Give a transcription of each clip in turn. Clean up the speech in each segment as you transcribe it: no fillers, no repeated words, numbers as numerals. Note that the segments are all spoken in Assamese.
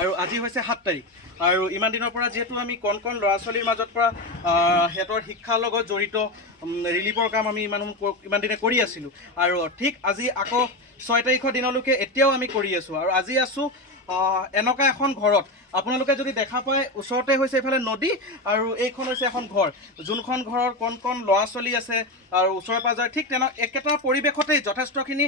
আৰু আজি হৈছে 7 তাৰিখ আৰু ইমান দিনৰ পৰা যেহেতু আমি কণ ল'ৰা ছোৱালীৰ মাজত পৰা হেতৰ শিক্ষাৰ লগত জড়িত ৰিলিফৰ কাম আমি ইমান দিনে কৰি আছিলোঁ আৰু ঠিক আজি আকৌ 6 তাৰিখৰ দিনলৈকে এতিয়াও আমি কৰি আছোঁ আৰু আজি আছোঁ এনেকুৱা এখন ঘৰত আপোনালোকে যদি দেখা পায় ওচৰতে হৈছে এইফালে নদী আৰু এইখন হৈছে এখন ঘৰ যোনখন ঘৰৰ কণ ল'ৰা ছোৱালী আছে আৰু ওচৰে পাজৰে ঠিক একেটা পৰিৱেশতেই যথেষ্টখিনি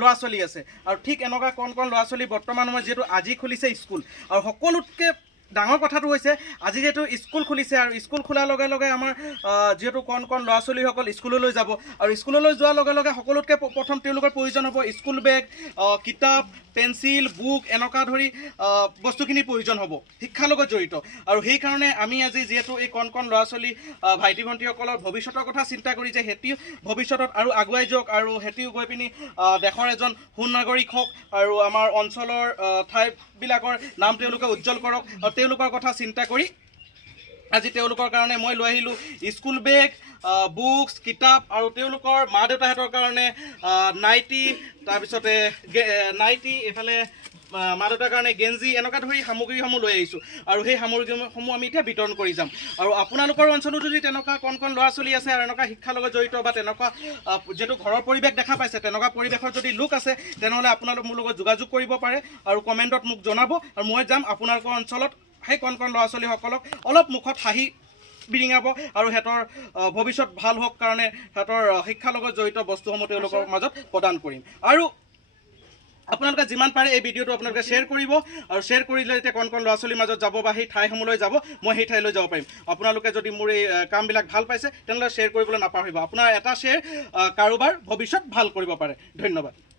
ল'ৰা ছোৱালী আছে আৰু ঠিক এনেকুৱা কণ ল'ৰা ছোৱালী বৰ্তমান সময়ত যিহেতু আজি খুলিছে স্কুল আৰু সকলোতকৈ ডাঙৰ কথাটো হৈছে আজি যেহেতু স্কুল খুলিছে আৰু স্কুল খোলাৰ লগে লগে আমাৰ যেহেতু কণ ল'ৰা ছোৱালীসকল স্কুললৈ যাব আৰু স্কুললৈ যোৱাৰ লগে লগে সকলোতকৈ প্ৰথম তেওঁলোকৰ প্ৰয়োজন হ'ব স্কুল বেগ কিতাপ পেঞ্চিল বুক এনেকুৱা ধৰি বস্তুখিনি প্ৰয়োজন হ'ব শিক্ষাৰ লগত জড়িত আৰু সেইকাৰণে আমি আজি যিহেতু এই কণ ল'ৰা ছোৱালী ভাইটি ভণ্টিসকলৰ ভৱিষ্যতৰ কথা চিন্তা কৰি যে সিহঁতিও ভৱিষ্যতত আৰু আগুৱাই যাওক আৰু সিহঁতিও গৈ পিনি দেশৰ এজন সুনাগৰিক হওক আৰু আমাৰ অঞ্চলৰ ঠাইবিলাকৰ নাম তেওঁলোকে উজ্জ্বল কৰক আৰু তেওঁলোকৰ কথা চিন্তা কৰি আজি তেওঁলোকৰ কাৰণে মই লৈ আহিলোঁ স্কুল বেগ বুকছ কিতাপ আৰু তেওঁলোকৰ মা দেউতাহঁতৰ কাৰণে নাইটি তাৰপিছতে নাইটি এইফালে মা দেউতাৰ কাৰণে গেঞ্জি এনেকুৱা ধৰি সামগ্ৰীসমূহ লৈ আহিছোঁ আৰু সেই সামগ্ৰীসমূহ আমি এতিয়া বিতৰণ কৰি যাম আৰু আপোনালোকৰ অঞ্চলত যদি তেনেকুৱা কণ ল'ৰা ছোৱালী আছে আৰু এনেকুৱা শিক্ষাৰ লগত জড়িত বা তেনেকুৱা যিহেতু ঘৰৰ পৰিৱেশ দেখা পাইছে তেনেকুৱা পৰিৱেশৰ যদি লোক আছে তেনেহ'লে আপোনালোক মোৰ লগত যোগাযোগ কৰিব পাৰে আৰু কমেণ্টত মোক জনাব আৰু মই যাম আপোনালোকৰ অঞ্চলত সেই কণ ল'ৰা ছোৱালীসকলক অলপ মুখত হাঁহি বিৰিঙাব আৰু সিহঁতৰ ভৱিষ্যত ভাল হওক কাৰণে সিহঁতৰ শিক্ষাৰ লগত জড়িত বস্তুসমূহ তেওঁলোকৰ মাজত প্ৰদান কৰিম আৰু আপোনালোকে যিমান পাৰে এই ভিডিঅ'টো আপোনালোকে শ্বেয়াৰ কৰিব আৰু শ্বেয়াৰ কৰিলে যেতিয়া কণ ল'ৰা ছোৱালীৰ মাজত যাব বা সেই ঠাইসমূহলৈ যাব মই সেই ঠাইলৈ যাব পাৰিম আপোনালোকে যদি মোৰ এই কামবিলাক ভাল পাইছে তেনেহ'লে শ্বেয়াৰ কৰিবলৈ নাপাহৰিব আপোনাৰ এটা শ্বেয়াৰ কাৰোবাৰ ভৱিষ্যত ভাল কৰিব পাৰে ধন্যবাদ